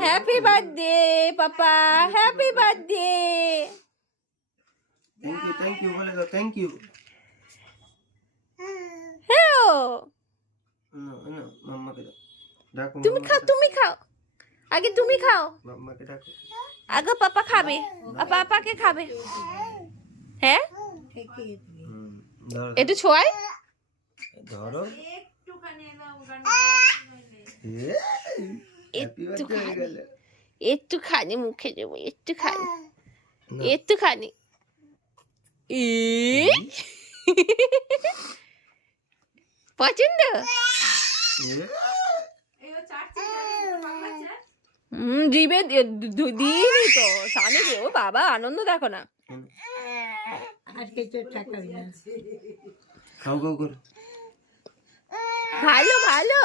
Happy birthday papa, happy birthday. Thank you বলে দাও, thank you. হ্যাঁ, না মাম্মাকে দাও, ডাকো। তুমি খাও, তুমি খাও, আগে তুমি খাও। মাম্মাকে ডাকো। আগে পাপা খাবে, পাপাকে খাবে। হ্যাঁ, ধরো একটু ছোঁয়াই। ধরো। একটুখানি মুখে দেবো, একটুখানি, একটুখানি। পছন্দ? জিবে দিইনি তো স্বামী। ও বাবা, আনন্দ দেখো না। খাও খাও করো। ভালো ভালো।